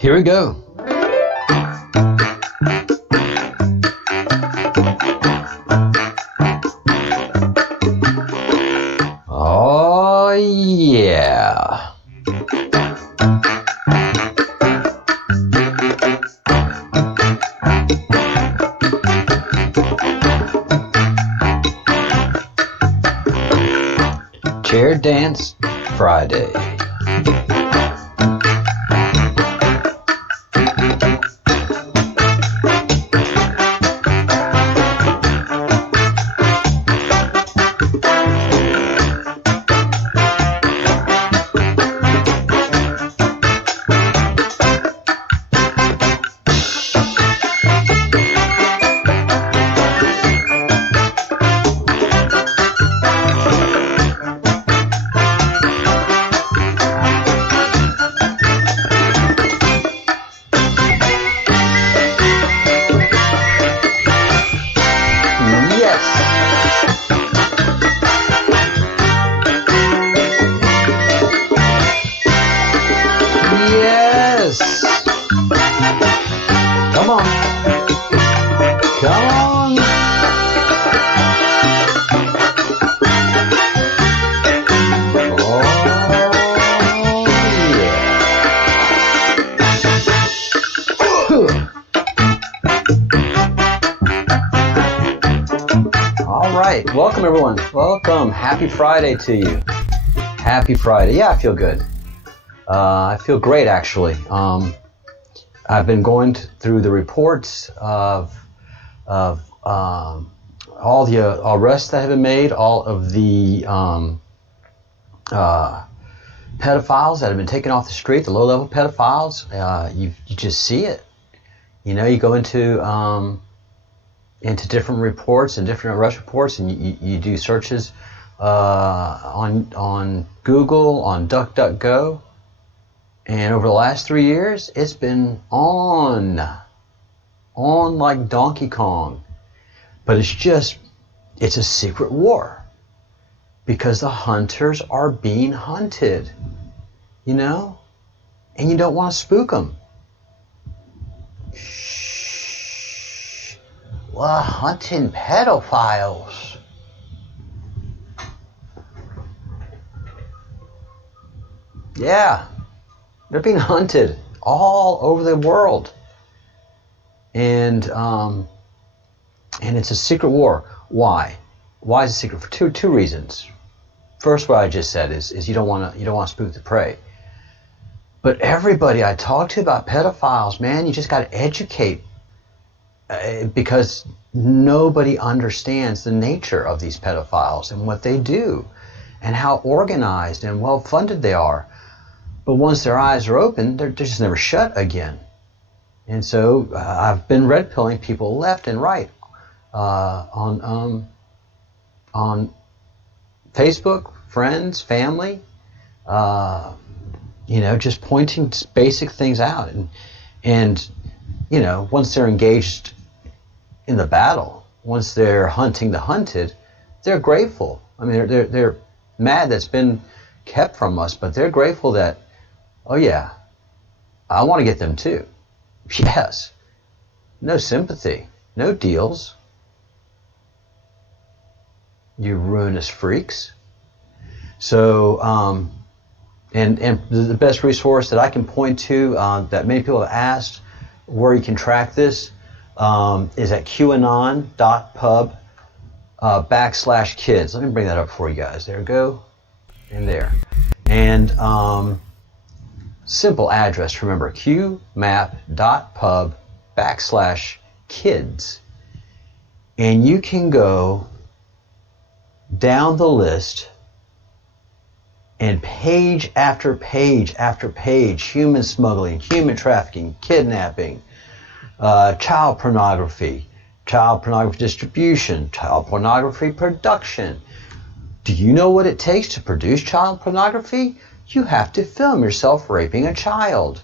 Here we go. Oh, yeah. Chair Dance Friday. Welcome everyone. Welcome. Happy Friday to you. Happy Friday. Yeah, I feel good. I feel great actually. I've been going through the reports of all the arrests that have been made, all of the pedophiles that have been taken off the street, the low-level pedophiles. You just see it. You know, you go into different reports and different arrest reports, and you do searches on Google, on DuckDuckGo, and over the last 3 years, it's been on like Donkey Kong. But it's a secret war because the hunters are being hunted, you know, and you don't want to spook them. We're hunting pedophiles. Yeah, they're being hunted all over the world, and it's a secret war. Why? Why is it secret? For two reasons. First, what I just said is you don't want to spook the prey. But everybody I talk to about pedophiles, man, you just got to educate. Because nobody understands the nature of these pedophiles and what they do and how organized and well-funded they are. But once their eyes are open, they're just never shut again. And so I've been red-pilling people left and right on Facebook, friends, family, just pointing basic things out. And once they're engaged in the battle, once they're hunting the hunted, they're grateful. I mean, they're mad that's been kept from us, but they're grateful that, oh yeah, I want to get them too. Yes. No sympathy, no deals. You ruinous freaks. So, and the best resource that I can point to that many people have asked where you can track this is at qanon.pub /kids. Let me bring that up for you guys. There we go. And there. And simple address, remember, qmap.pub /kids. And you can go down the list and page after page after page, human smuggling, human trafficking, kidnapping, child pornography distribution, child pornography production. Do you know what it takes to produce child pornography? You have to film yourself raping a child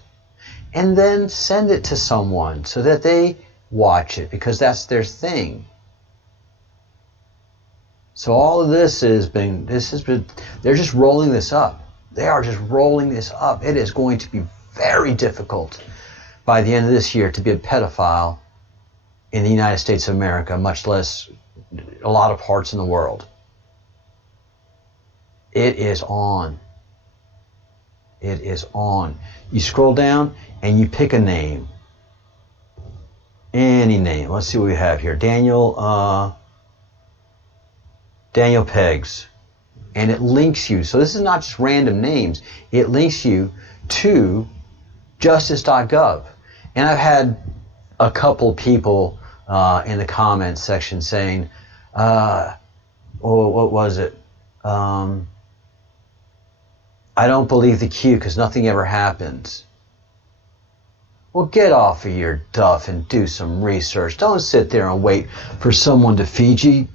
and then send it to someone so that they watch it because that's their thing. So all of this has been, they're just rolling this up. They are just rolling this up. It is going to be very difficult by the end of this year to be a pedophile in the United States of America, much less a lot of parts in the world. It is on. It is on. You scroll down and you pick a name. Any name. Let's see what we have here. Daniel Peggs. And it links you. So this is not just random names. It links you to justice.gov. And I've had a couple people in the comments section saying, what was it? I don't believe the Q because nothing ever happens. Well, get off of your duff and do some research. Don't sit there and wait for someone to feed you.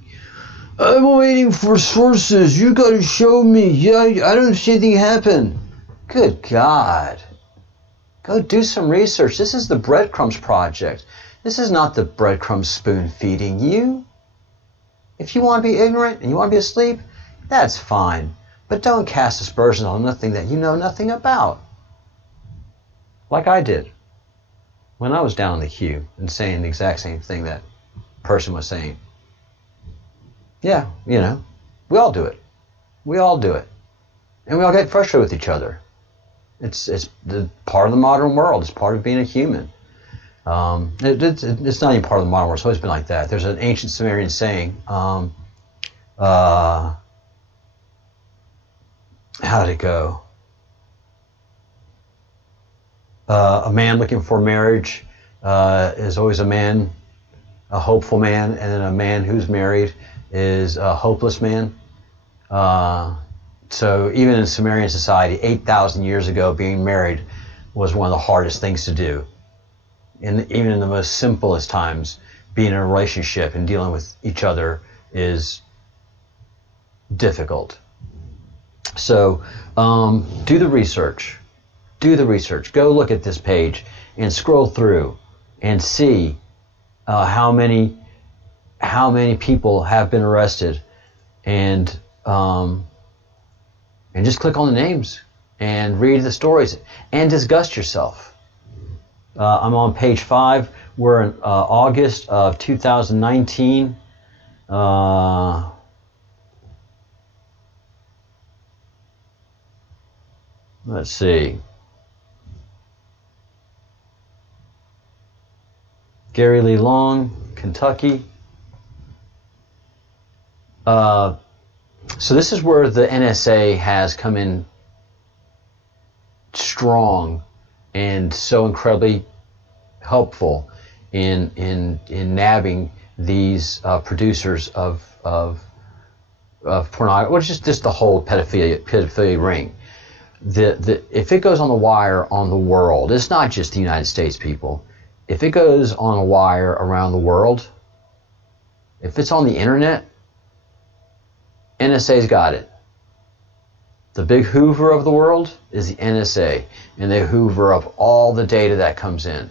I'm waiting for sources. You got to show me. Yeah, I don't see anything happen. Good God. Go do some research. This is the Breadcrumbs Project. This is not the breadcrumb spoon feeding you. If you want to be ignorant and you want to be asleep, that's fine. But don't cast aspersions on nothing that you know nothing about. Like I did when I was down in the queue and saying the exact same thing that person was saying. Yeah, you know, we all do it. We all do it. And we all get frustrated with each other. It's the part of the modern world. It's part of being a human. It's not even part of the modern world. It's always been like that. There's an ancient Sumerian saying, how did it go? A man looking for marriage is always a man, a hopeful man, and then a man who's married is a hopeless man. So even in Sumerian society, 8,000 years ago, being married was one of the hardest things to do. And even in the most simplest times, being in a relationship and dealing with each other is difficult. So do the research. Do the research. Go look at this page and scroll through and see how many people have been arrested, and just click on the names and read the stories and disgust yourself. I'm on page 5. We're in August of 2019. Let's see. Gary Lee Long, Kentucky. So this is where the NSA has come in strong and so incredibly helpful in nabbing these producers of pornography, or just the whole pedophilia ring. If it goes on the wire on the world, it's not just the United States, people. If it goes on a wire around the world, if it's on the internet, NSA's got it. The big Hoover of the world is the NSA, and they hoover up all the data that comes in.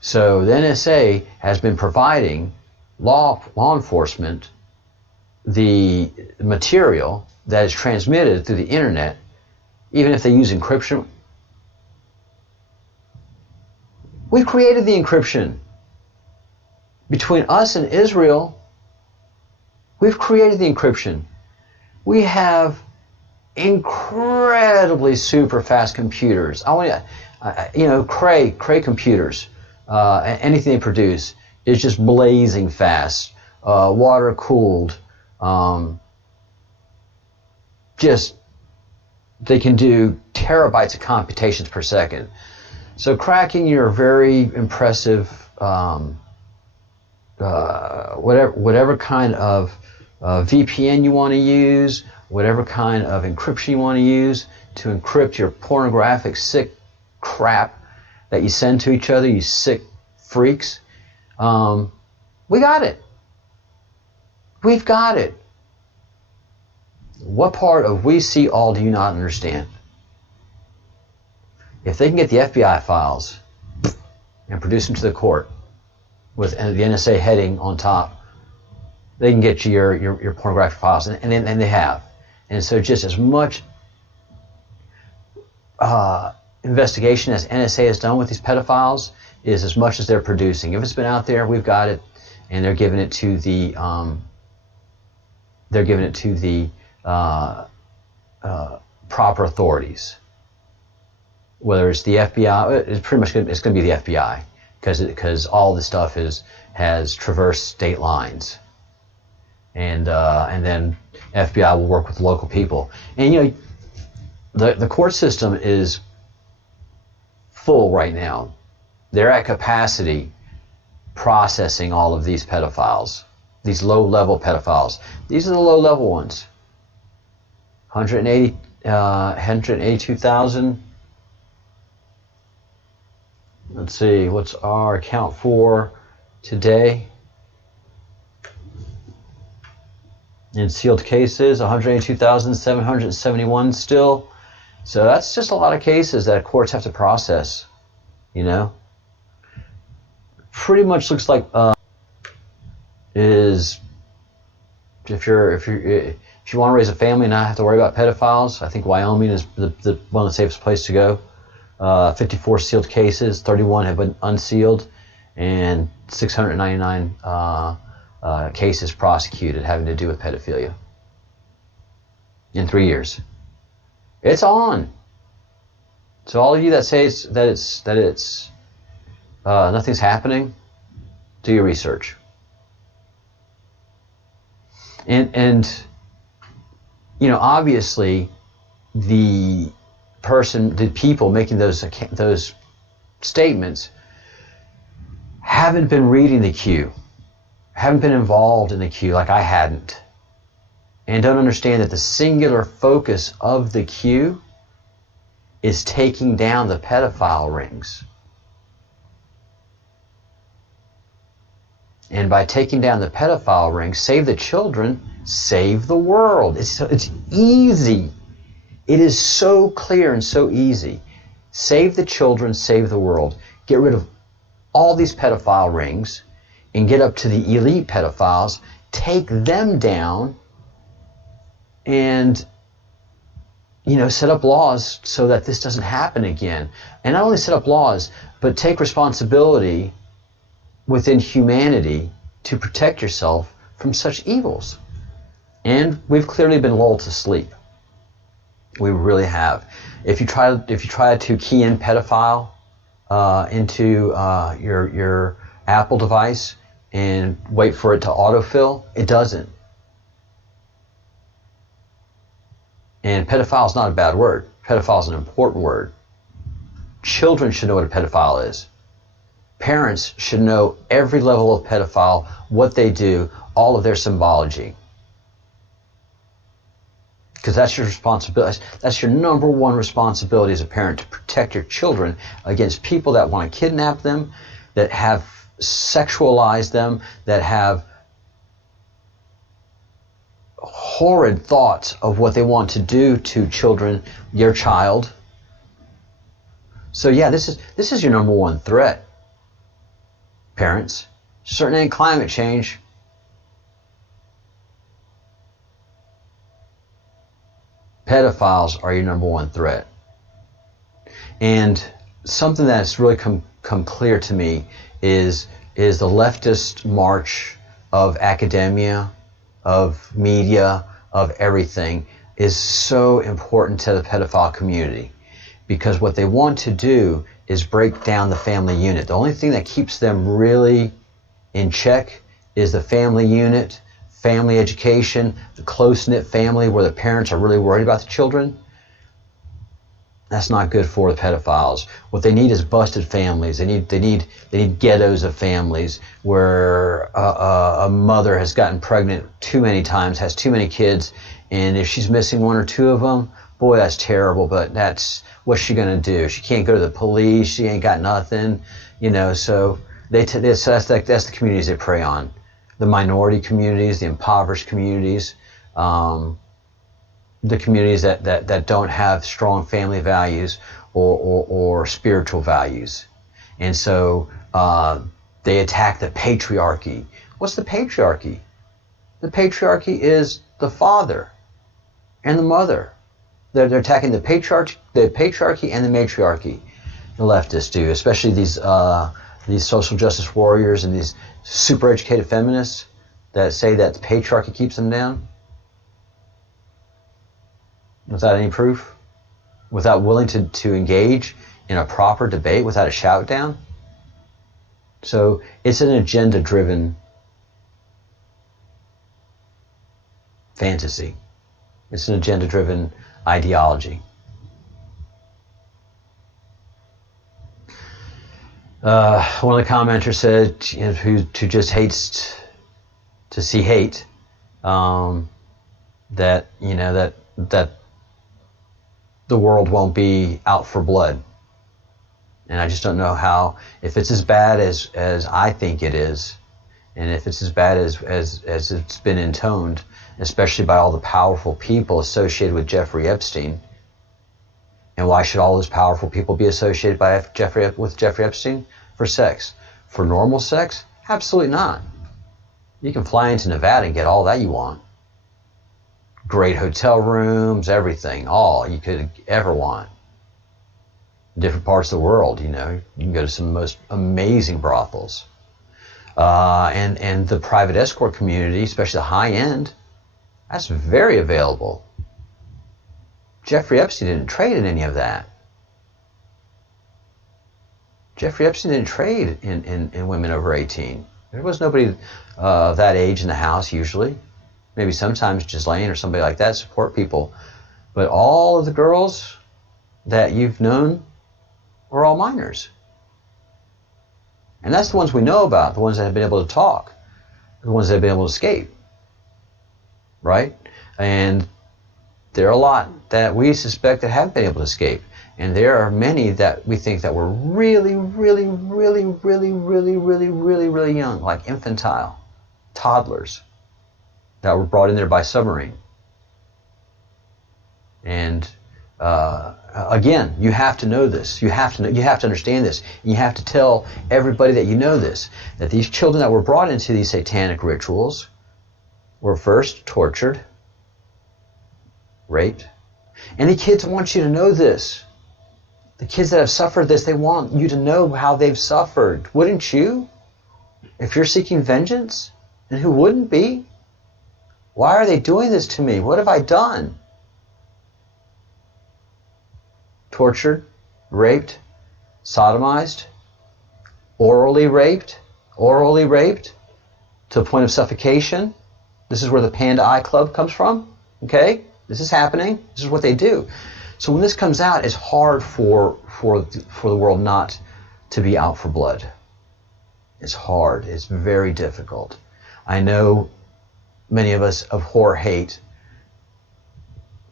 So the NSA has been providing law enforcement the material that is transmitted through the internet, even if they use encryption. We've created the encryption. Between us and Israel, we've created the encryption. We have incredibly super fast computers. Cray computers, anything they produce is just blazing fast, water cooled. They can do terabytes of computations per second. So cracking your very impressive, whatever kind of VPN you want to use, whatever kind of encryption you want to use to encrypt your pornographic sick crap that you send to each other, you sick freaks. We got it. We've got it. What part of we see all do you not understand? If they can get the FBI files and produce them to the court with the NSA heading on top, they can get you your pornographic files, and they have. And so just as much investigation as NSA has done with these pedophiles is as much as they're producing. If it's been out there, we've got it, and they're giving it to the proper authorities. Whether it's the FBI, it's pretty much it's going to be the FBI because all this stuff has traversed state lines, and then FBI will work with local people. And you know, the court system is full right now. They're at capacity processing all of these pedophiles, these low-level pedophiles. These are the low-level ones. 182,000. Let's see, what's our count for today? In sealed cases, 182,771 still. So that's just a lot of cases that courts have to process, you know. Pretty much looks like is if you want to raise a family and not have to worry about pedophiles, I think Wyoming is one of the safest places to go. 54 sealed cases, 31 have been unsealed, and 699 cases prosecuted having to do with pedophilia in 3 years. It's on. So all of you that say that it's nothing's happening, do your research. And you know, obviously the people making those statements haven't been reading the queue, haven't been involved in the queue like I hadn't, and don't understand that the singular focus of the queue is taking down the pedophile rings. And by taking down the pedophile rings, save the children, save the world. It's easy. It is so clear and so easy. Save the children, save the world. Get rid of all these pedophile rings and get up to the elite pedophiles, take them down, and set up laws so that this doesn't happen again. And not only set up laws, but take responsibility within humanity to protect yourself from such evils. And we've clearly been lulled to sleep. We really have. If you try to key in pedophile into your Apple device and wait for it to autofill, it doesn't. And pedophile is not a bad word. Pedophile is an important word. Children should know what a pedophile is. Parents should know every level of pedophile, what they do, all of their symbology. Because that's your responsibility. That's your number one responsibility as a parent, to protect your children against people that want to kidnap them, that have sexualized them, that have horrid thoughts of what they want to do to children, your child. So yeah, this is your number one threat, parents. Certainly ain't climate change. Pedophiles are your number one threat. And something that's really come clear to me is the leftist march of academia, of media, of everything is so important to the pedophile community, because what they want to do is break down the family unit. The only thing that keeps them really in check is the family unit, family education, the close-knit family where the parents are really worried about the children. That's not good for the pedophiles. What they need is busted families. They need ghettos of families where a mother has gotten pregnant too many times, has too many kids, and if she's missing one or two of them, boy, that's terrible. But what's she gonna do? She can't go to the police. She ain't got nothing, So that's the communities they prey on. The minority communities, the impoverished communities, the communities that don't have strong family values or spiritual values. And so they attack the patriarchy. What's the patriarchy? The patriarchy is the father and the mother They're attacking the patriarchy and the matriarchy. The leftists do, especially these social justice warriors and these super educated feminists that say that the patriarchy keeps them down. Without any proof, without willing to engage in a proper debate, without a shout down. So it's an agenda-driven fantasy. It's an agenda-driven ideology. One of the commenters said, who just hates to see hate, that the world won't be out for blood. And I just don't know how, if it's as bad as I think it is, and if it's as bad as it's been intoned, especially by all the powerful people associated with Jeffrey Epstein. And why should all those powerful people be associated with Jeffrey Epstein? For sex. For normal sex? Absolutely not. You can fly into Nevada and get all that you want. Great hotel rooms, everything, all you could ever want. Different parts of the world, you can go to some of the most amazing brothels. And the private escort community, especially the high end, that's very available. Jeffrey Epstein didn't trade in any of that. Jeffrey Epstein didn't trade in women over 18. There was nobody of that age in the house usually. Maybe sometimes Ghislaine or somebody like that support people. But all of the girls that you've known were all minors. And that's the ones we know about, the ones that have been able to talk, the ones that have been able to escape. Right? And there are a lot that we suspect that haven't been able to escape. And there are many that we think that were really, really, really, really, really, really, really, really young, like infantile, toddlers, that were brought in there by submarine. And again, you have to know this. You have to understand this. You have to tell everybody that you know this, that these children that were brought into these satanic rituals were first tortured, raped. And the kids want you to know this. The kids that have suffered this, they want you to know how they've suffered. Wouldn't you? If you're seeking vengeance? And who wouldn't be? Why are they doing this to me? What have I done? Tortured, raped, sodomized, orally raped to the point of suffocation. This is where the Panda Eye Club comes from. Okay? This is happening. This is what they do. So when this comes out, it's hard for the world not to be out for blood. It's hard. It's very difficult. I know many of us abhor hate,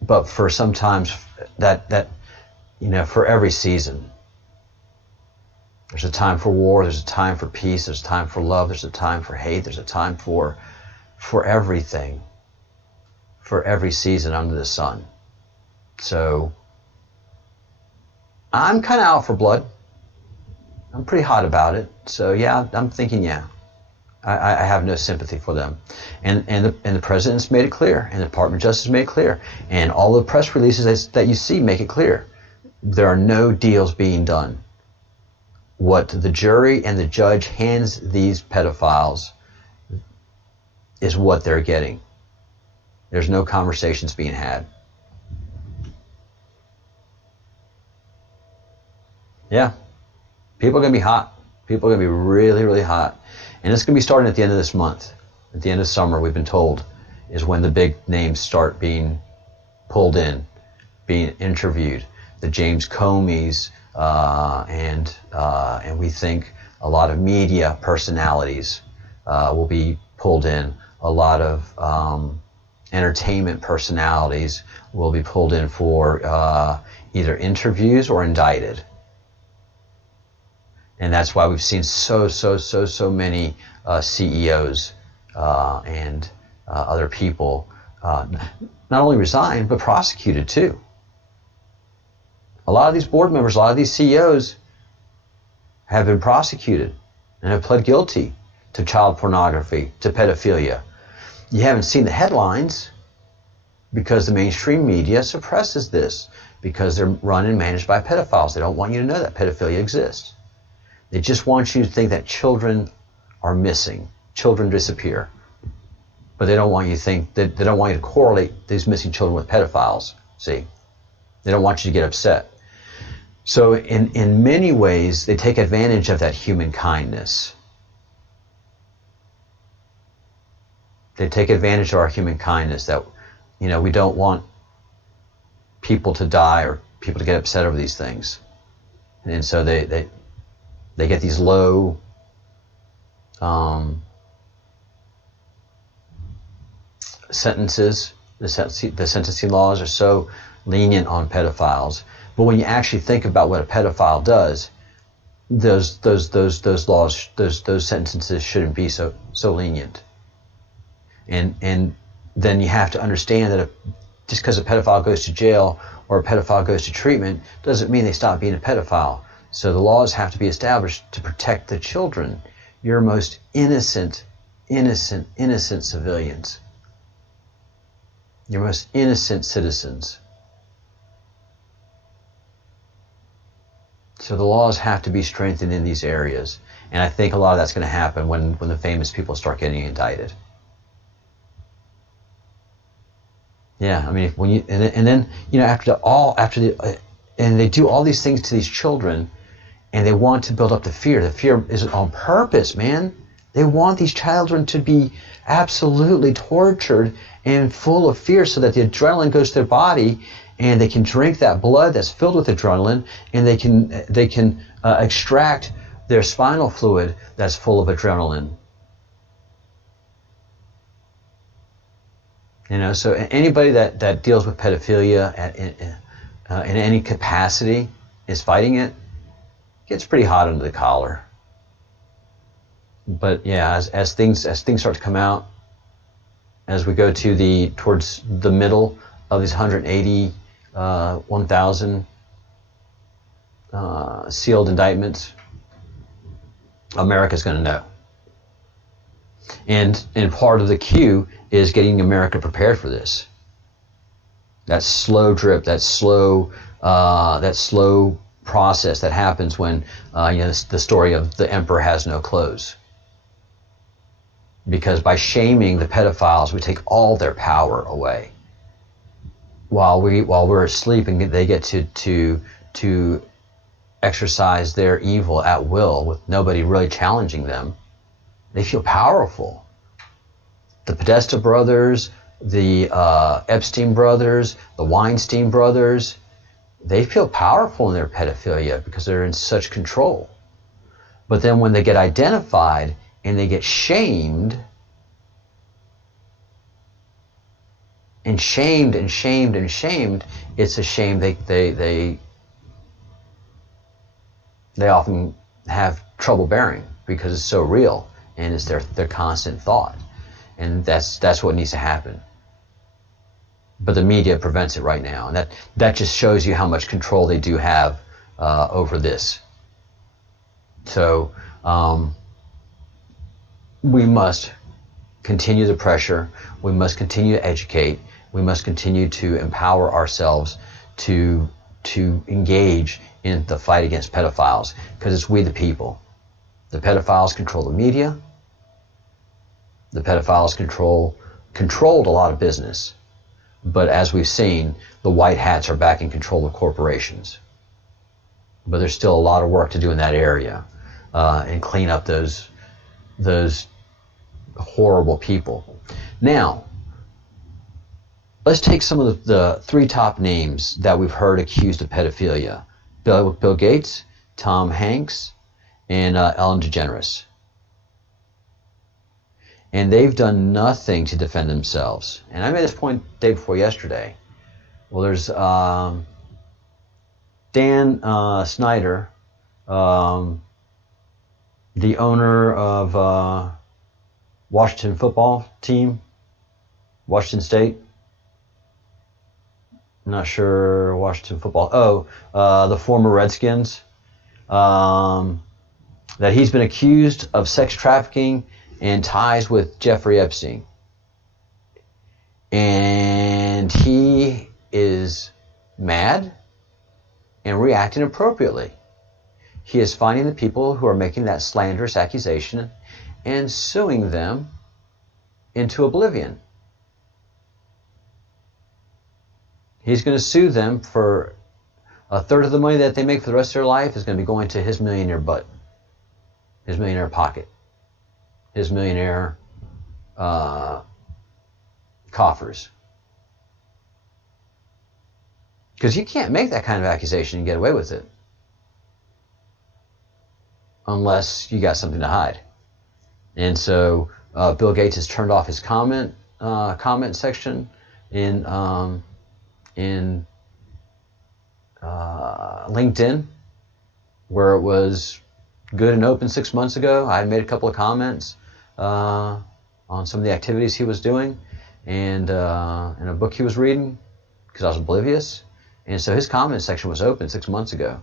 but for sometimes that for every season. There's a time for war, there's a time for peace, there's a time for love, there's a time for hate, there's a time for everything. For every season under the sun. So I'm kind of out for blood. I'm pretty hot about it. So yeah, I'm thinking, I have no sympathy for them. And the president's made it clear, and the Department of Justice made it clear, and all the press releases that you see make it clear. There are no deals being done. What the jury and the judge hands these pedophiles is what they're getting. There's no conversations being had. Yeah. People are going to be hot. People are going to be really, really hot. And it's going to be starting at the end of this month. At the end of summer, we've been told, is when the big names start being pulled in, being interviewed. The James Comeys, and we think a lot of media personalities will be pulled in. A lot of entertainment personalities will be pulled in for either interviews or indicted. And that's why we've seen so many CEOs and other people not only resign, but prosecuted too. A lot of these board members, a lot of these CEOs have been prosecuted and have pled guilty to child pornography, to pedophilia. You haven't seen the headlines. because the mainstream media suppresses this, because they're run and managed by pedophiles. They don't want you to know that pedophilia exists. They just want you to think that children are missing, children disappear. But they don't want you to think that they don't want you to correlate these missing children with pedophiles. See, they don't want you to get upset. So in many ways, they take advantage of that human kindness. They take advantage of our human kindness, that, you know, we don't want people to die or people to get upset over these things. And so they get these low sentences. The sentencing laws are so lenient on pedophiles. But when you actually think about what a pedophile does, those laws, those sentences shouldn't be so lenient. And then you have to understand that just because a pedophile goes to jail or a pedophile goes to treatment doesn't mean they stop being a pedophile. So the laws have to be established to protect the children, your most innocent civilians, your most innocent citizens. So the laws have to be strengthened in these areas. And I think a lot of that's going to happen when the famous people start getting indicted. Yeah, I mean, when you and then, you know, and they do all these things to these children, and they want to build up the fear. The fear is on purpose, man. They want these children to be absolutely tortured and full of fear, so that the adrenaline goes to their body, and they can drink that blood that's filled with adrenaline, and they can extract their spinal fluid that's full of adrenaline. You know, so anybody that deals with pedophilia in any capacity, is fighting it, gets pretty hot under the collar. But yeah, as things start to come out, as we go towards the middle of these 1,000 sealed indictments, America's going to know. And part of the cue is getting America prepared for this. That slow drip, that slow process that happens when the story of the emperor has no clothes. Because by shaming the pedophiles, we take all their power away. While we're asleep, and they get to exercise their evil at will with nobody really challenging them, they feel powerful. The Podesta brothers, the Epstein brothers, the Weinstein brothers, they feel powerful in their pedophilia because they're in such control. But then when they get identified and they get shamed, it's a shame they often have trouble bearing, because it's so real and it's their constant thought. And that's what needs to happen. But the media prevents it right now, and that just shows you how much control they do have over this. So we must continue the pressure. We must continue to educate. We must continue to empower ourselves to engage in the fight against pedophiles, because it's we the people. The pedophiles control the media. The pedophiles controlled a lot of business. But as we've seen, the white hats are back in control of corporations. But there's still a lot of work to do in that area, and clean up those horrible people. Now, let's take some of the three top names that we've heard accused of pedophilia: Bill Gates, Tom Hanks, and Ellen DeGeneres. And they've done nothing to defend themselves. And I made this point the day before yesterday. Well, there's Dan Snyder, the owner of Washington football team, Washington State. I'm not sure Washington football. The former Redskins. That he's been accused of sex trafficking and ties with Jeffrey Epstein. And And he is mad and reacting appropriately. He is finding the people who are making that slanderous accusation and suing them into oblivion. He's going to sue them for a third of the money that they make for the rest of their life is going to be going to his millionaire butt, his millionaire pocket, his millionaire coffers. Because you can't make that kind of accusation and get away with it unless you got something to hide. And so Bill Gates has turned off his comment section in LinkedIn, where it was good and open 6 months ago. I had made a couple of comments on some of the activities he was doing and in a book he was reading because I was oblivious. And so his comment section was open 6 months ago,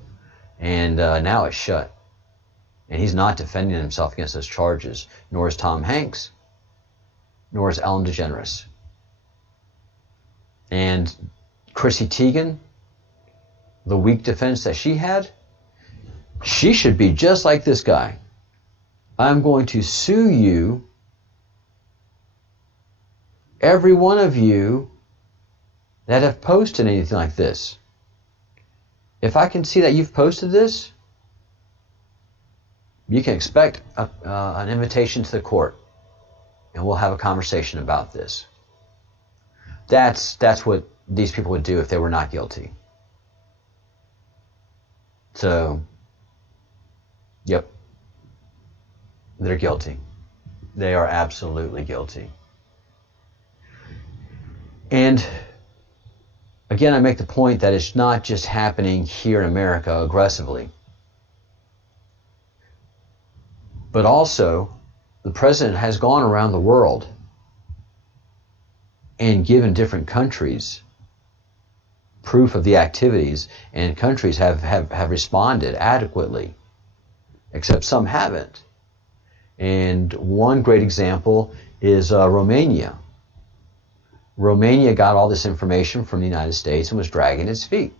and now it's shut. And he's not defending himself against those charges, nor is Tom Hanks, nor is Ellen DeGeneres. And Chrissy Teigen, the weak defense that she had, she should be just like this guy. I'm going to sue you, every one of you that have posted anything like this. If I can see that you've posted this, you can expect an invitation to the court, and we'll have a conversation about this. That's what these people would do if they were not guilty. So, yep, they're guilty. They are absolutely guilty. And again, I make the point that it's not just happening here in America aggressively, but also the president has gone around the world and given different countries proof of the activities, and countries have responded adequately, except some haven't. And one great example is Romania. Romania got all this information from the United States and was dragging its feet.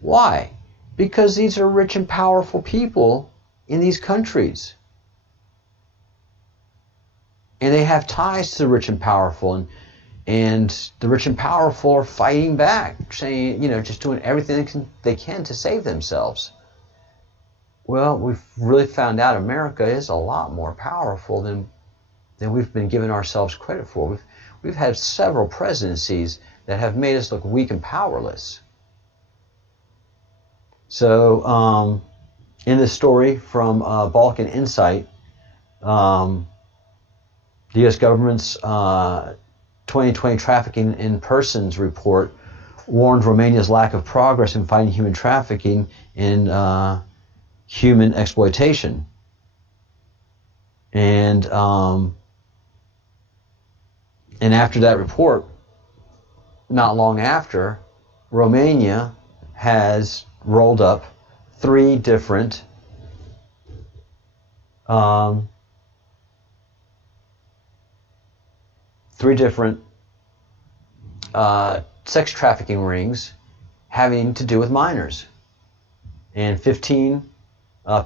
Why? Because these are rich and powerful people in these countries. And they have ties to the rich and powerful, and the rich and powerful are fighting back, saying, just doing everything they can to save themselves. Well, we've really found out America is a lot more powerful than we've been giving ourselves credit for. We've had several presidencies that have made us look weak and powerless. So, in this story from Balkan Insight, the U.S. government's 2020 Trafficking in Persons report warned Romania's lack of progress in fighting human trafficking and human exploitation. And after that report, not long after, Romania has rolled up three different sex trafficking rings having to do with minors. And 15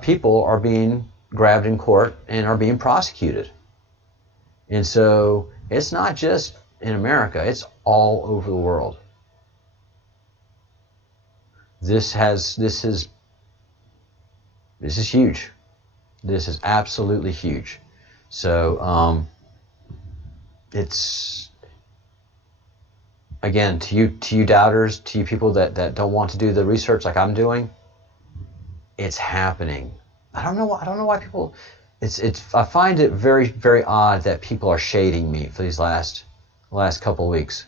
people are being grabbed in court and are being prosecuted. And so it's not just in America, it's all over the world. This is huge. This is absolutely huge. So it's, again, to you doubters, to you people that don't want to do the research like I'm doing, it's happening. I don't know why people. I find it very, very odd that people are shading me for these last couple of weeks.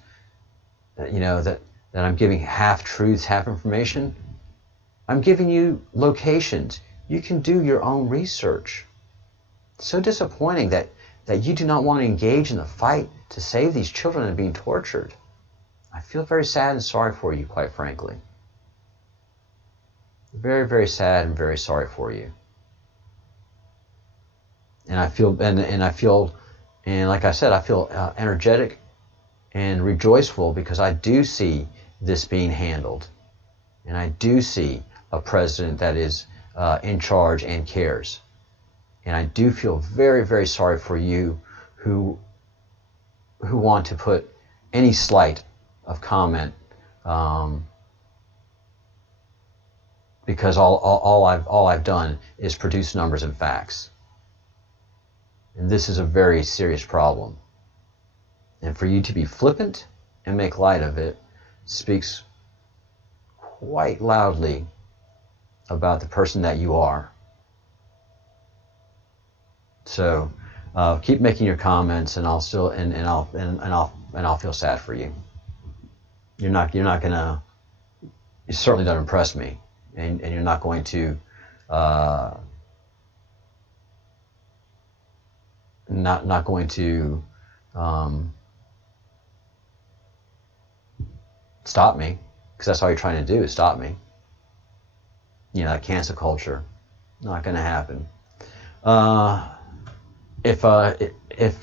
That I'm giving half truths, half information. I'm giving you locations. You can do your own research. It's so disappointing that you do not want to engage in the fight to save these children that are being tortured. I feel very sad and sorry for you, quite frankly. Very, very sad and very sorry for you. And I feel, and like I said, I feel energetic and rejoiceful, because I do see this being handled. And I do see a president that is in charge and cares. And I do feel very, very sorry for you who want to put any slight of comment, because all I've done is produce numbers and facts. And this is a very serious problem. And for you to be flippant and make light of it speaks quite loudly about the person that you are. So keep making your comments, and I'll still and I'll feel sad for you. You're not gonna. You certainly don't impress me, and you're not going to. Not going to stop me, because that's all you're trying to do is stop me. You know, that cancel culture, not going to happen. If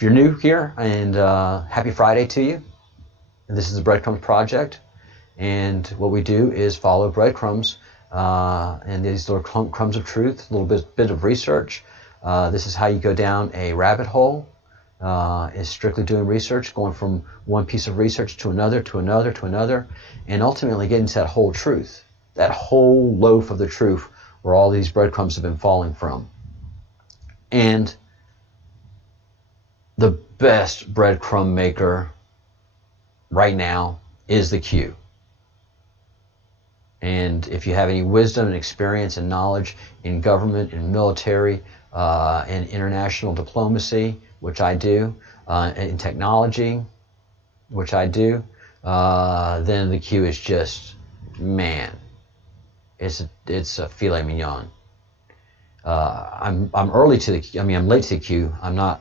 you're new here, and happy Friday to you. And this is the Breadcrumbs Project, and what we do is follow breadcrumbs, and these little crumbs of truth, a little bit of research. This is how you go down a rabbit hole. Is strictly doing research, going from one piece of research to another, to another, to another, and ultimately getting to that whole truth, that whole loaf of the truth where all these breadcrumbs have been falling from. And the best breadcrumb maker right now is the Q. And if you have any wisdom and experience and knowledge in government, in military, in international diplomacy, which I do, in technology, which I do, then the Q is just, man, it's a filet mignon. I'm early to the Q. I mean, I'm late to the Q. I'm not.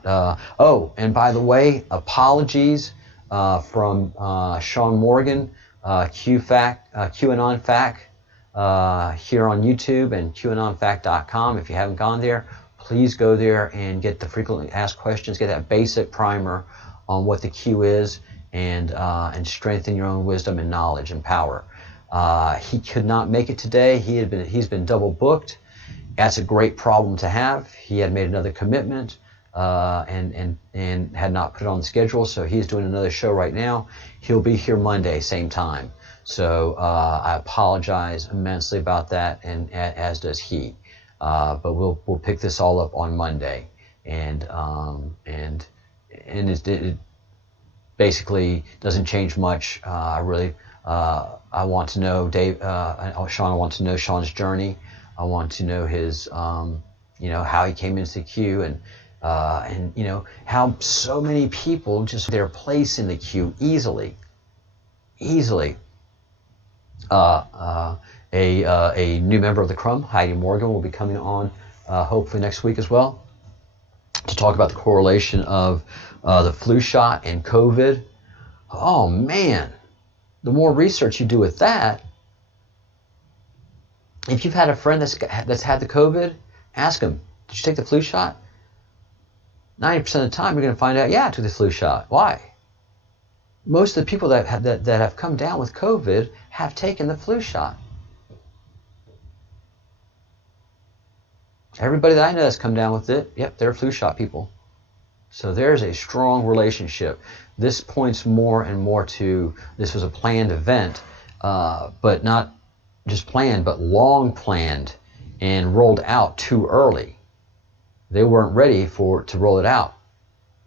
Oh, and by the way, apologies from Sean Morgan, QAnon Fact, here on YouTube and QAnonFact.com. If you haven't gone there, please go there and get the frequently asked questions, get that basic primer on what the Q is, and strengthen your own wisdom and knowledge and power. He could not make it today. He's been double booked. That's a great problem to have. He had made another commitment and had not put it on the schedule, so he's doing another show right now. He'll be here Monday, same time. So I apologize immensely about that, and as does he. But we'll pick this all up on Monday, and it basically doesn't change much. I want to know Sean. I want to know Sean's journey. I want to know his, how he came into the Q, and how so many people just their place in the queue easily. A new member of the Crumb, Heidi Morgan, will be coming on hopefully next week as well to talk about the correlation of the flu shot and COVID. Oh man, the more research you do with that, if you've had a friend that's had the COVID, ask him, did you take the flu shot? 90% of the time, you're going to find out, yeah, I took the flu shot. Why? Most of the people that have come down with COVID have taken the flu shot. Everybody that I know that's come down with it, yep, they're flu shot people. So there's a strong relationship. This points more and more to this was a planned event, but not just planned, but long planned and rolled out too early. They weren't ready to roll it out.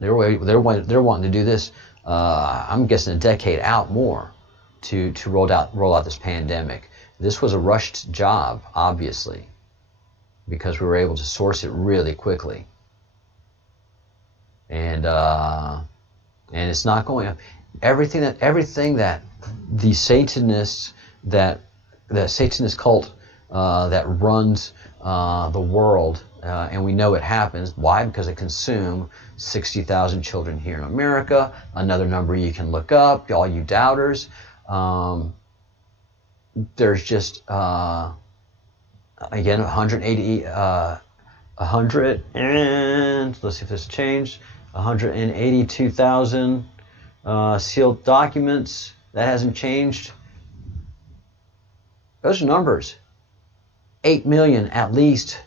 They're wanting to do this. I'm guessing a decade out more to roll out this pandemic. This was a rushed job, obviously, because we were able to source it really quickly. And it's not going up. Everything that the Satanists, the Satanist cult that runs the world, and we know it happens. Why? Because they consume 60,000 children here in America. Another number you can look up, all you doubters. There's just again 100 and let's see if this changed. 182,000 sealed documents, that hasn't changed. Those are numbers. 8 million at least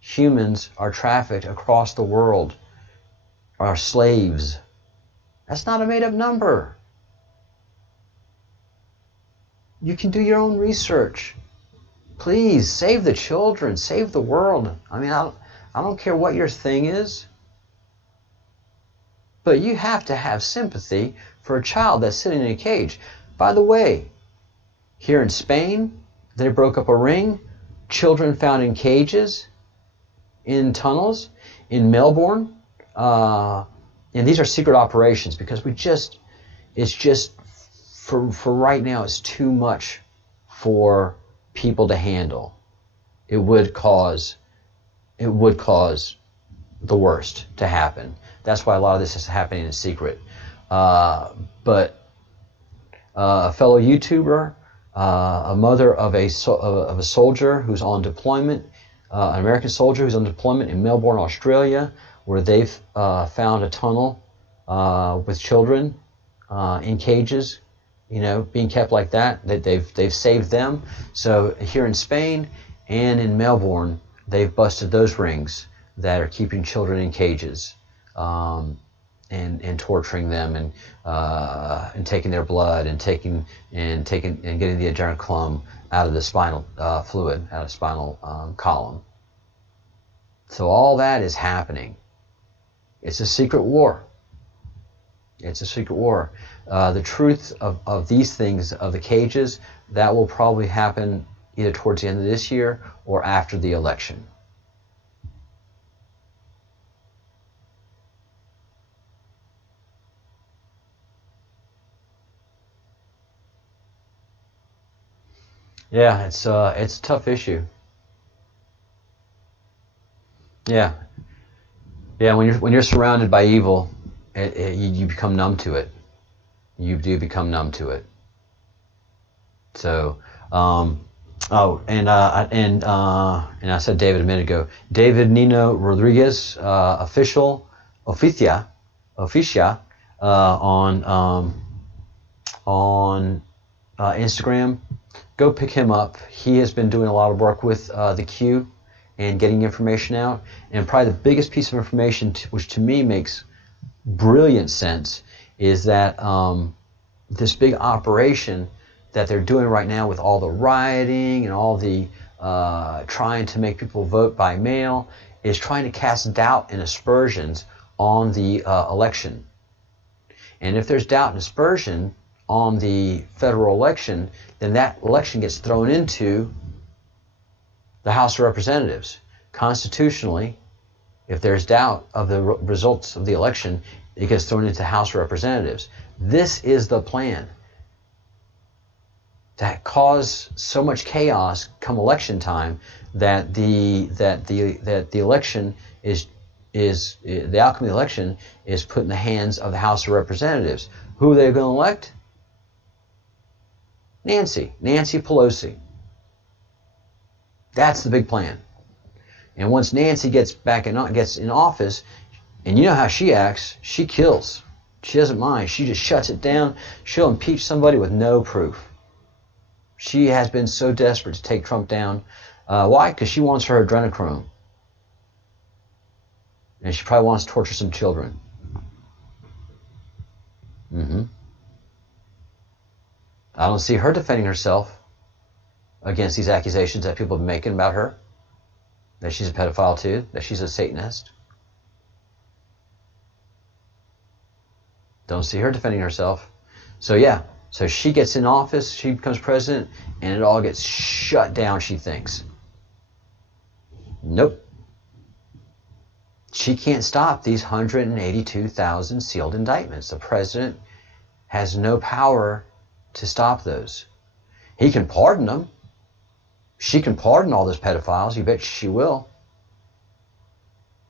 humans are trafficked across the world, are slaves. That's not a made-up number. You can do your own research. Please, save the children, save the world. I mean, I don't care what your thing is, but you have to have sympathy for a child that's sitting in a cage. By the way, here in Spain, they broke up a ring. Children found in cages, in tunnels, in Melbourne. And these are secret operations because it's just, for right now, it's too much for people to handle. It would cause the worst to happen. That's why a lot of this is happening in secret. But a fellow YouTuber, a mother of a soldier who's on deployment, an American soldier who's on deployment in Melbourne, Australia, where they've found a tunnel with children in cages, being kept like that. They've saved them. So here in Spain and in Melbourne, they've busted those rings that are keeping children in cages. And torturing them and taking their blood and getting the adrenochrome out of the spinal fluid, out of the spinal column. So all that is happening. It's a secret war. It's a secret war. The truth of these things, of the cages, that will probably happen either towards the end of this year or after the election. Yeah, it's a tough issue. Yeah, when you're surrounded by evil, you become numb to it. You do become numb to it. So, and I said David a minute ago. David Nino Rodriguez, oficia, on Instagram. Go pick him up. He has been doing a lot of work with the Q and getting information out. And probably the biggest piece of information, which to me makes brilliant sense, is that this big operation that they're doing right now with all the rioting and all the trying to make people vote by mail is trying to cast doubt and aspersions on the election. And if there's doubt and aspersion on the federal election, then that election gets thrown into the House of Representatives. Constitutionally, if there's doubt of the results of the election, it gets thrown into the House of Representatives. This is the plan. To cause so much chaos come election time that the election is the outcome of the election is put in the hands of the House of Representatives. Who are they going to elect? Nancy Pelosi. That's the big plan. And once Nancy gets in office, and you know how she acts, she kills. She doesn't mind. She just shuts it down. She'll impeach somebody with no proof. She has been so desperate to take Trump down. Why? Because she wants her adrenochrome. And she probably wants to torture some children. I don't see her defending herself against these accusations that people have been making about her. That she's a pedophile too. That she's a Satanist. Don't see her defending herself. So yeah. So she gets in office, she becomes president, and it all gets shut down, she thinks. Nope. She can't stop these 182,000 sealed indictments. The president has no power to stop those. He can pardon them. She can pardon all those pedophiles. You bet she will.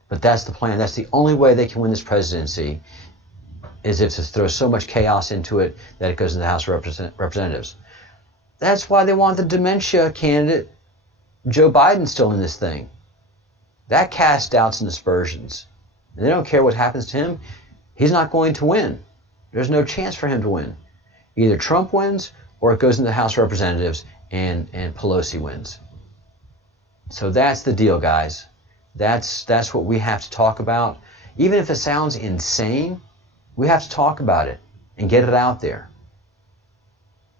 But that's the plan. That's the only way they can win this presidency, is if to throw so much chaos into it that it goes into the House of Representatives. That's why they want the dementia candidate, Joe Biden, still in this thing. That casts doubts and aspersions. And they don't care what happens to him. He's not going to win. There's no chance for him to win. Either Trump wins or it goes into the House of Representatives and Pelosi wins. So that's the deal, guys. That's what we have to talk about. Even if it sounds insane, we have to talk about it and get it out there.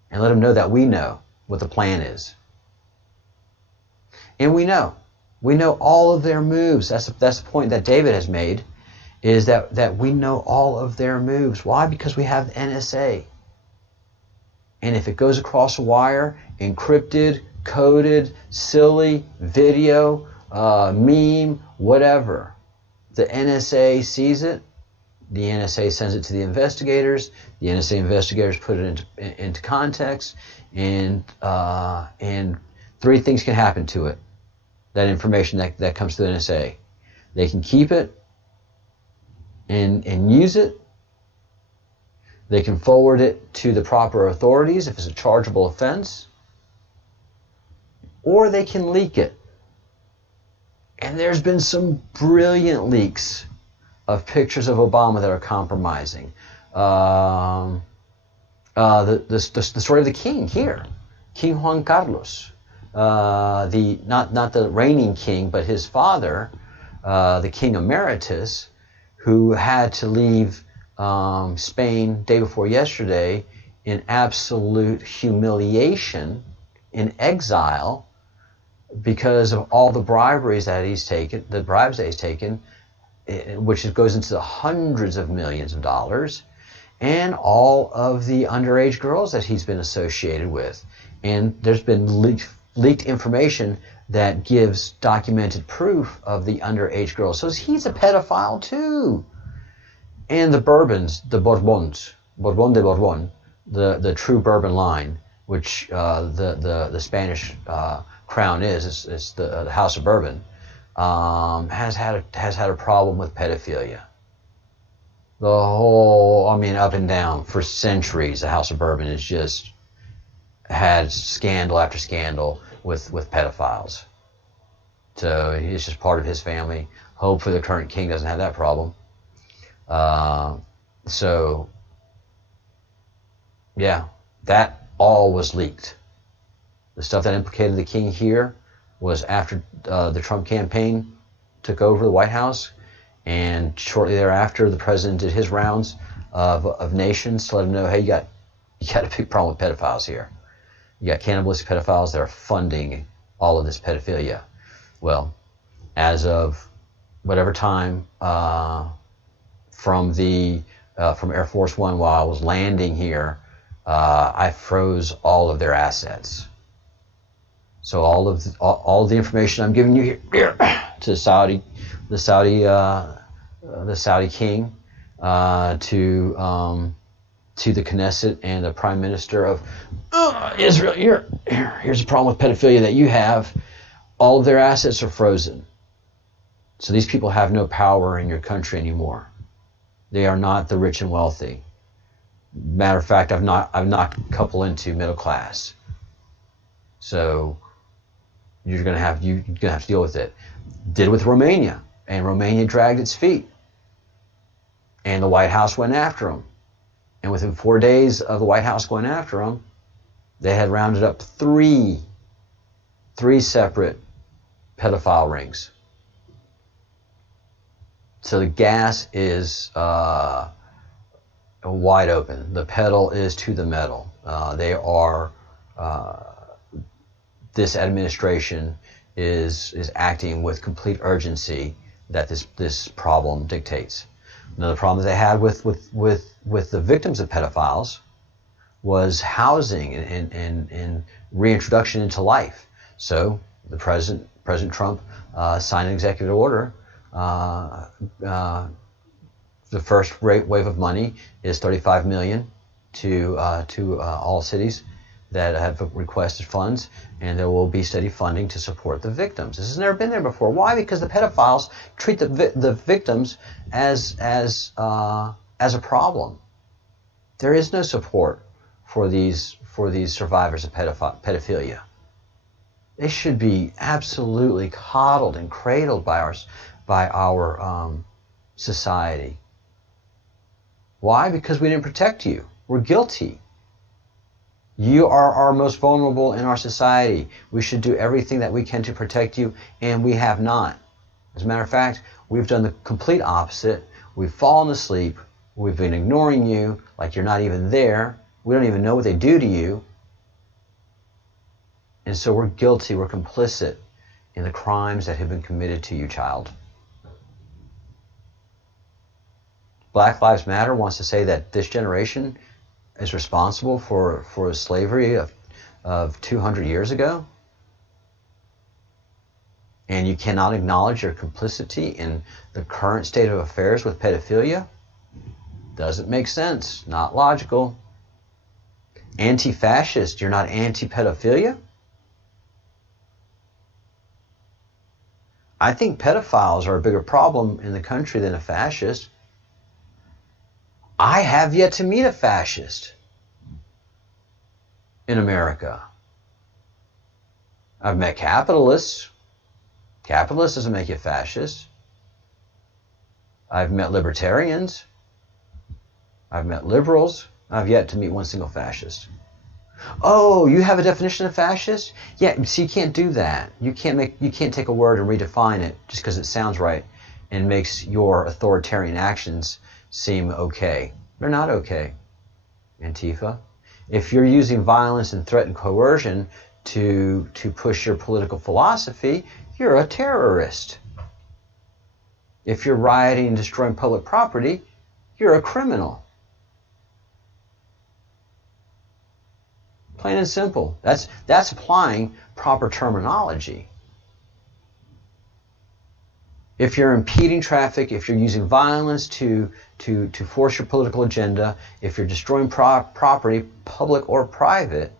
And let them know that we know what the plan is. And we know all of their moves. That's the point that David has made, is that we know all of their moves. Why? Because we have the NSA. And if it goes across a wire, encrypted, coded, silly, video, meme, whatever, the NSA sees it. The NSA sends it to the investigators. The NSA investigators put it into context, and three things can happen to it. That information that comes to the NSA, they can keep it and use it. They can forward it to the proper authorities if it's a chargeable offense, or they can leak it. And there's been some brilliant leaks of pictures of Obama that are compromising. The story of the king here, King Juan Carlos, not the reigning king, but his father, the King Emeritus, who had to leave Spain day before yesterday in absolute humiliation, in exile, because of all the bribes that he's taken, which goes into the hundreds of millions of dollars, and all of the underage girls that he's been associated with. And there's been leaked information that gives documented proof of the underage girls. So he's a pedophile too. And the Bourbons, the Bourbons, Bourbon de Bourbon, the true Bourbon line, which the Spanish crown is the House of Bourbon, has had a problem with pedophilia. The whole, up and down for centuries, the House of Bourbon has just had scandal after scandal with pedophiles. So it's just part of his family. Hopefully the current king doesn't have that problem. So yeah, that all was leaked. The stuff that implicated the king here was after the Trump campaign took over the White House, and shortly thereafter the president did his rounds of nations to let them know, hey, you got a big problem with pedophiles here. You got cannibalistic pedophiles that are funding all of this pedophilia. Well, as of whatever time from Air Force One while I was landing here, I froze all of their assets. So all of the information I'm giving you here to the Saudi king, to the Knesset and the Prime Minister of Israel. Here's a problem with pedophilia that you have. All of their assets are frozen. So these people have no power in your country anymore. They are not the rich and wealthy. Matter of fact, I've knocked a couple into middle class. So you're gonna have to deal with it. Did it with Romania, and Romania dragged its feet, and the White House went after them. And within 4 days of the White House going after them, they had rounded up three separate pedophile rings. So the gas is wide open. The pedal is to the metal. This administration is acting with complete urgency that this problem dictates. Another problem that they had with the victims of pedophiles was housing and reintroduction into life. So the President Trump signed an executive order. The first wave of money is $35 million to all cities that have requested funds, and there will be steady funding to support the victims. This has never been there before. Why? Because the pedophiles treat the victims as a problem. There is no support for these survivors of pedophilia. They should be absolutely coddled and cradled by our society. Why? Because we didn't protect you. We're guilty. You are our most vulnerable in our society. We should do everything that we can to protect you, and we have not. As a matter of fact, we've done the complete opposite. We've fallen asleep. We've been ignoring you like you're not even there. We don't even know what they do to you. And so we're guilty, we're complicit in the crimes that have been committed to you, child. Black Lives Matter wants to say that this generation is responsible for slavery of 200 years ago. And you cannot acknowledge your complicity in the current state of affairs with pedophilia? Doesn't make sense. Not logical. Anti-fascist, you're not anti-pedophilia? I think pedophiles are a bigger problem in the country than a fascist. I have yet to meet a fascist in America. I've met capitalists. Capitalists doesn't make you a fascist. I've met libertarians. I've met liberals. I've yet to meet one single fascist. Oh, you have a definition of fascist? Yeah, see, you can't do that. You can't take a word and redefine it just because it sounds right and makes your authoritarian actions seem okay. They're not okay, Antifa. If you're using violence and threat and coercion to push your political philosophy, you're a terrorist. If you're rioting and destroying public property, you're a criminal. Plain and simple. That's applying proper terminology. If you're impeding traffic, if you're using violence to force your political agenda, if you're destroying property, public or private,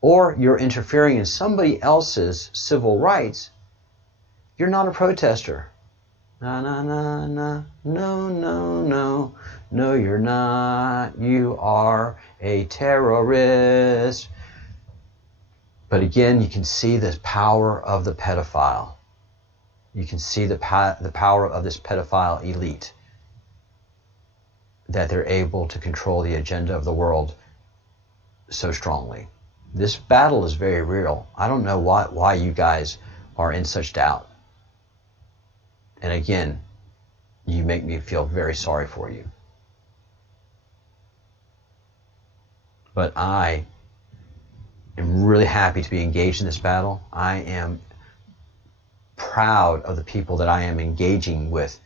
or you're interfering in somebody else's civil rights, you're not a protester. No, you're not. You are a terrorist. But again, you can see the power of the pedophile. You can see the power of this pedophile elite, that they're able to control the agenda of the world so strongly. This battle is very real. I don't know why you guys are in such doubt. And again, you make me feel very sorry for you. But I am really happy to be engaged in this battle. I am proud of the people that I am engaging with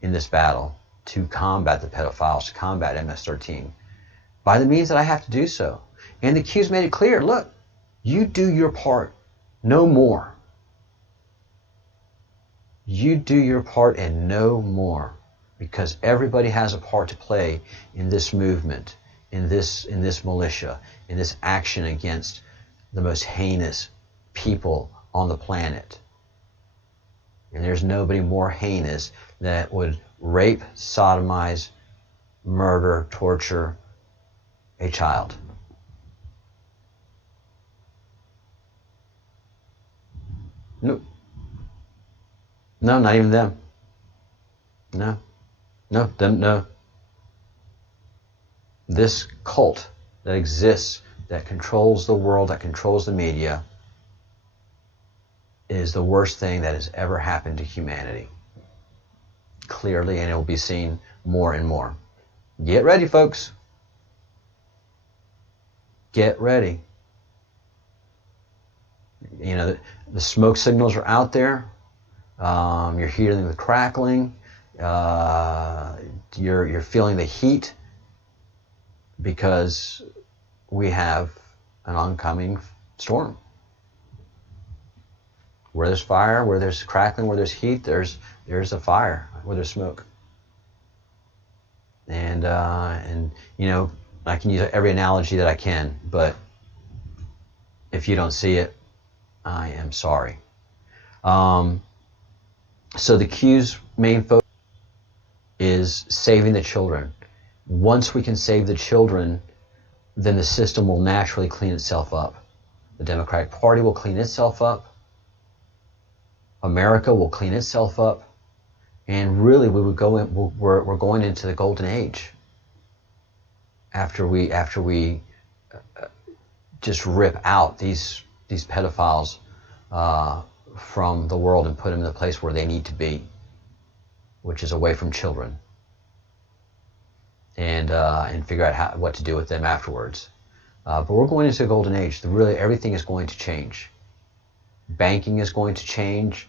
in this battle to combat the pedophiles, to combat MS-13, by the means that I have to do so. And the Q's made it clear, look, you do your part, no more. You do your part and no more, because everybody has a part to play in this movement, in this militia, in this action against the most heinous people on the planet. And there's nobody more heinous that would rape, sodomize, murder, torture a child. No. No, not even them. No. No, them, no. This cult that exists, that controls the world, that controls the media, is the worst thing that has ever happened to humanity. Clearly, and it will be seen more and more. Get ready, folks. Get ready. You know, the smoke signals are out there. You're hearing the crackling. You're feeling the heat, because we have an oncoming storm. Where there's fire, where there's crackling, where there's heat, there's a fire. Where there's smoke. And you know, I can use every analogy that I can, but if you don't see it, I am sorry. So the Q's main focus is saving the children. Once we can save the children, then the system will naturally clean itself up. The Democratic Party will clean itself up. America will clean itself up. And really, we would go in, we're going into the golden age. after we just rip out these pedophiles from the world and put them in the place where they need to be, which is away from children, and figure out what to do with them afterwards. But we're going into a golden age. Really, everything is going to change. Banking is going to change.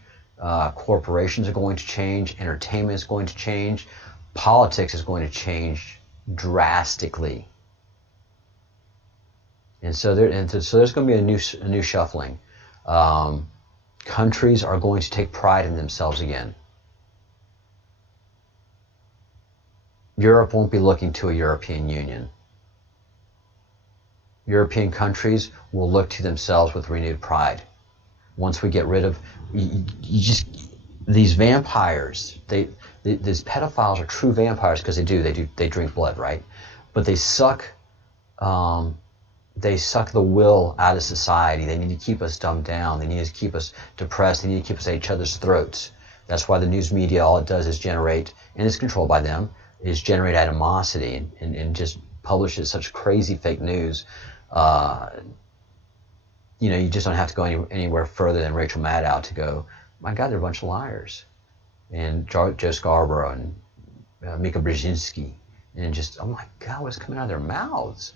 Corporations are going to change. Entertainment is going to change. Politics is going to change drastically. And so there's going to be a new shuffling. Countries are going to take pride in themselves again. Europe won't be looking to a European Union. European countries will look to themselves with renewed pride. Once we get rid of these vampires, these pedophiles are true vampires because they drink blood, right? But they suck the will out of society. They need to keep us dumbed down. They need to keep us depressed. They need to keep us at each other's throats. That's why the news media, all it does is generate, and it's controlled by them, is generate animosity and just publishes such crazy fake news. You just don't have to go anywhere further than Rachel Maddow to go, my God, they're a bunch of liars. And Joe Scarborough and Mika Brzezinski. And just, oh my God, what's coming out of their mouths?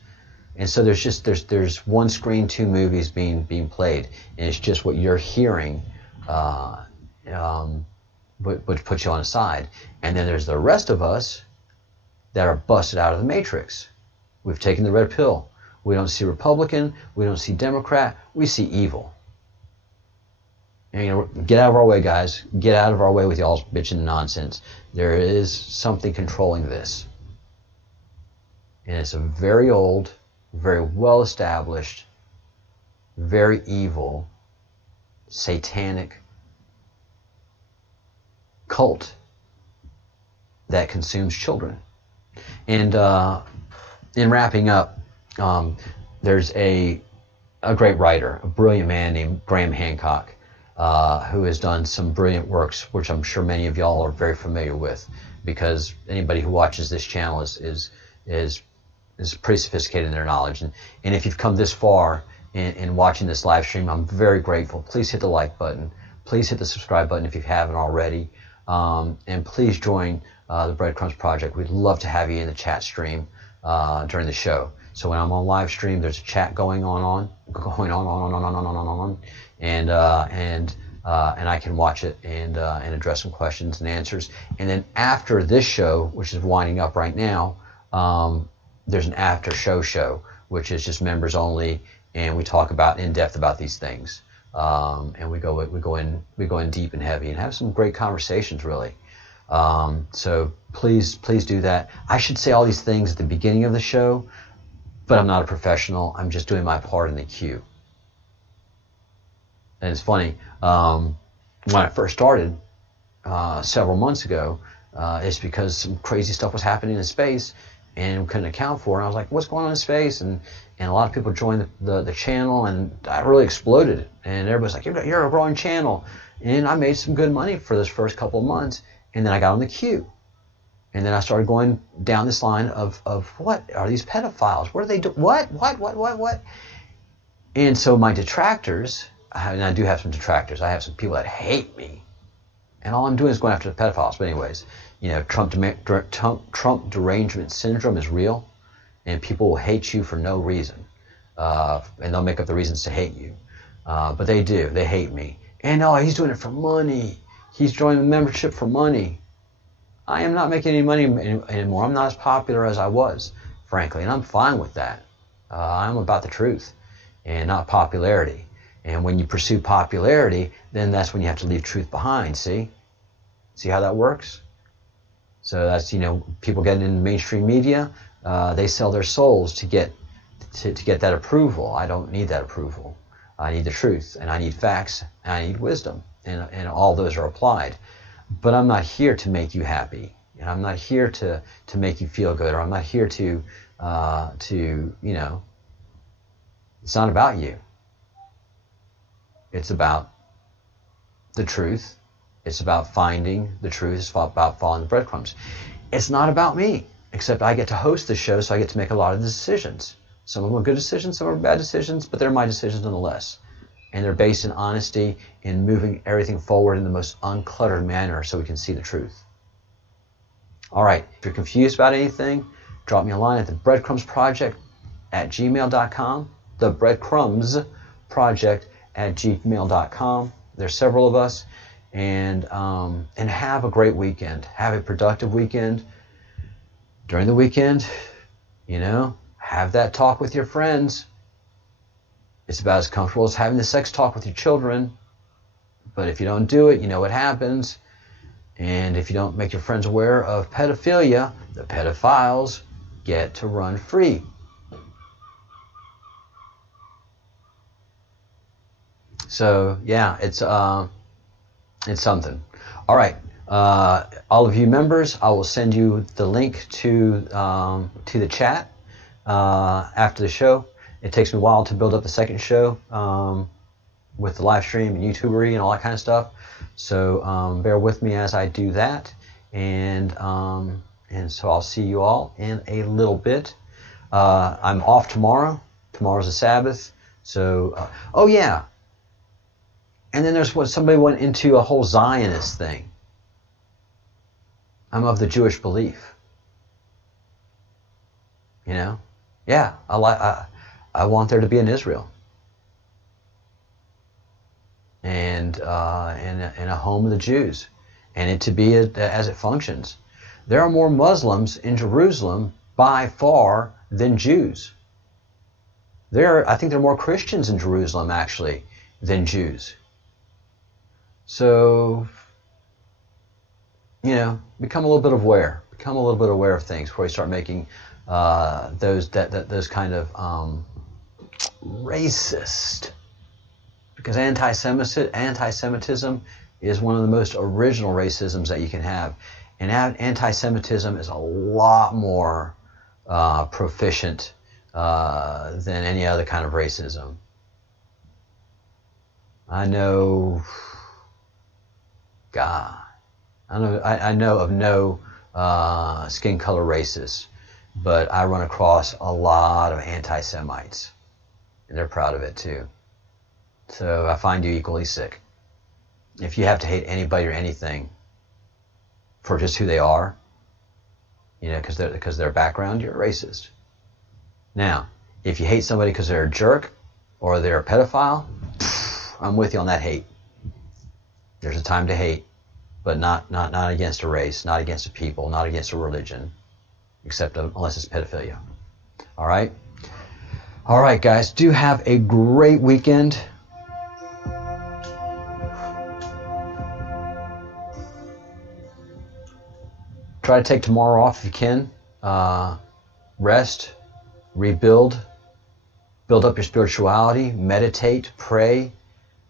And so there's one screen, two movies being played, and it's just what you're hearing, which puts you on the side. And then there's the rest of us that are busted out of the matrix. We've taken the red pill. We don't see Republican. We don't see Democrat. We see evil. And get out of our way, guys. Get out of our way with y'all's bitching and nonsense. There is something controlling this. And it's a very old, very well established, very evil, satanic cult that consumes children. And in wrapping up, there's a great writer, a brilliant man named Graham Hancock, who has done some brilliant works, which I'm sure many of y'all are very familiar with, because anybody who watches this channel is pretty sophisticated in their knowledge. And if you've come this far in watching this live stream, I'm very grateful. Please hit the like button. Please hit the subscribe button if you haven't already. And please join the Breadcrumbs Project. We'd love to have you in the chat stream during the show. So when I'm on live stream, there's a chat going on, and I can watch it and address some questions and answers. And then after this show, which is winding up right now, there's an after show, which is just members only, and we talk in depth about these things. And we go in deep and heavy and have some great conversations, really. So please do that. I should say all these things at the beginning of the show, but I'm not a professional. I'm just doing my part in the queue. And it's funny, when I first started several months ago, it's because some crazy stuff was happening in space and we couldn't account for it. And I was like, what's going on in space? And a lot of people joined the channel, and I really exploded it. And everybody's like, you're a growing channel. And I made some good money for this first couple of months, and then I got on the queue. And then I started going down this line of what are these pedophiles? What do they do? What? And so my detractors, and I do have some detractors. I have some people that hate me. And all I'm doing is going after the pedophiles. But anyways, Trump derangement syndrome is real. And people will hate you for no reason. And they'll make up the reasons to hate you. But they do. They hate me. And he's doing it for money. He's joining the membership for money. I am not making any money anymore. I'm not as popular as I was, frankly. And I'm fine with that. I'm about the truth and not popularity. And when you pursue popularity, then that's when you have to leave truth behind, see? See how that works? So that's, people getting in mainstream media, they sell their souls to get that approval. I don't need that approval. I need the truth, and I need facts, and I need wisdom, and all those are applied. But I'm not here to make you happy, and I'm not here to make you feel good, or I'm not here to it's not about you. It's about the truth. It's about finding the truth. It's about following the breadcrumbs. It's not about me. Except I get to host the show, so I get to make a lot of the decisions. Some of them are good decisions, some are bad decisions, but they're my decisions nonetheless. And they're based in honesty, in moving everything forward in the most uncluttered manner so we can see the truth. All right, if you're confused about anything, drop me a line at the Breadcrumbs Project at gmail.com. The Breadcrumbs Project at gmail.com. There's several of us. And have a great weekend. Have a productive weekend. During the weekend, have that talk with your friends. It's about as comfortable as having the sex talk with your children. But if you don't do it, you know what happens. And if you don't make your friends aware of pedophilia, the pedophiles get to run free. So, yeah, it's something. All right. All of you members, I will send you the link to the chat after the show. It takes me a while to build up the second show with the live stream and YouTubery and all that kind of stuff. So bear with me as I do that. And so I'll see you all in a little bit. I'm off tomorrow. Tomorrow's a Sabbath. So, oh yeah. And then there's what somebody went into a whole Zionist thing. I'm of the Jewish belief. Yeah, I want there to be an Israel. And a home of the Jews. And it to be as it functions. There are more Muslims in Jerusalem by far than Jews. I think there are more Christians in Jerusalem actually than Jews. So, become a little bit aware. Become a little bit aware of things before you start making those kind of racist. Because anti-Semitism is one of the most original racisms that you can have. And anti-Semitism is a lot more proficient than any other kind of racism. I know of no skin color racists, but I run across a lot of anti-Semites, and they're proud of it too. So I find you equally sick. If you have to hate anybody or anything for just who they are, because their background, you're a racist. Now, if you hate somebody because they're a jerk or they're a pedophile, I'm with you on that hate. There's a time to hate, but not against a race, not against a people, not against a religion, except unless it's pedophilia. All right? All right, guys. Do have a great weekend. Try to take tomorrow off if you can. Rest, rebuild, build up your spirituality, meditate, pray.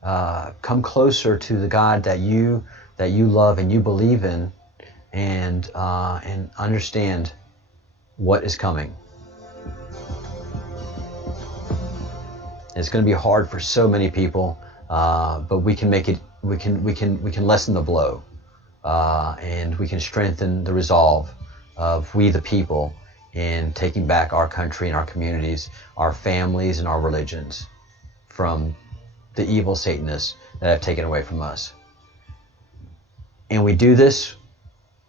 Come closer to the God that you love and you believe in, and understand what is coming. It's going to be hard for so many people, but we can make it. We can lessen the blow, and we can strengthen the resolve of we the people in taking back our country and our communities, our families and our religions from the evil Satanists that have taken away from us. And we do this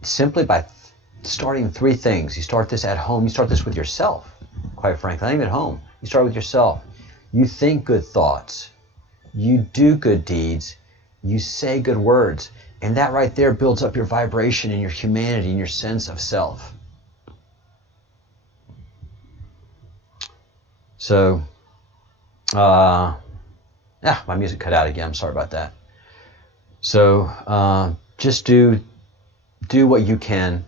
simply by starting three things. You start this at home. You start this with yourself, quite frankly. Not even at home. You start with yourself. You think good thoughts. You do good deeds. You say good words. And that right there builds up your vibration and your humanity and your sense of self. So, my music cut out again. I'm sorry about that. So, just do what you can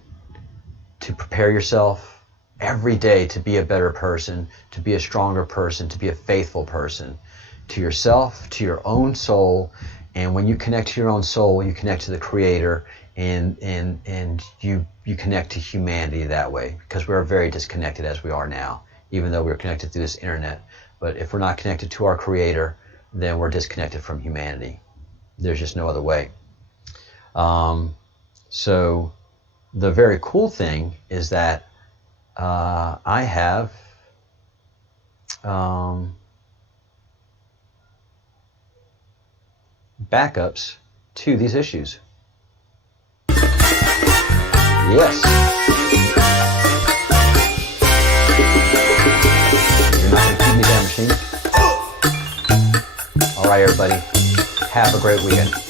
to prepare yourself every day to be a better person, to be a stronger person, to be a faithful person to yourself, to your own soul. And when you connect to your own soul, you connect to the Creator, and you connect to humanity that way, because we're very disconnected as we are now, even though we're connected through this internet. But if we're not connected to our Creator, then we're disconnected from humanity. There's just no other way. So the very cool thing is that I have backups to these issues. Yes. You're not going to feed me that machine? All right, everybody. Have a great weekend.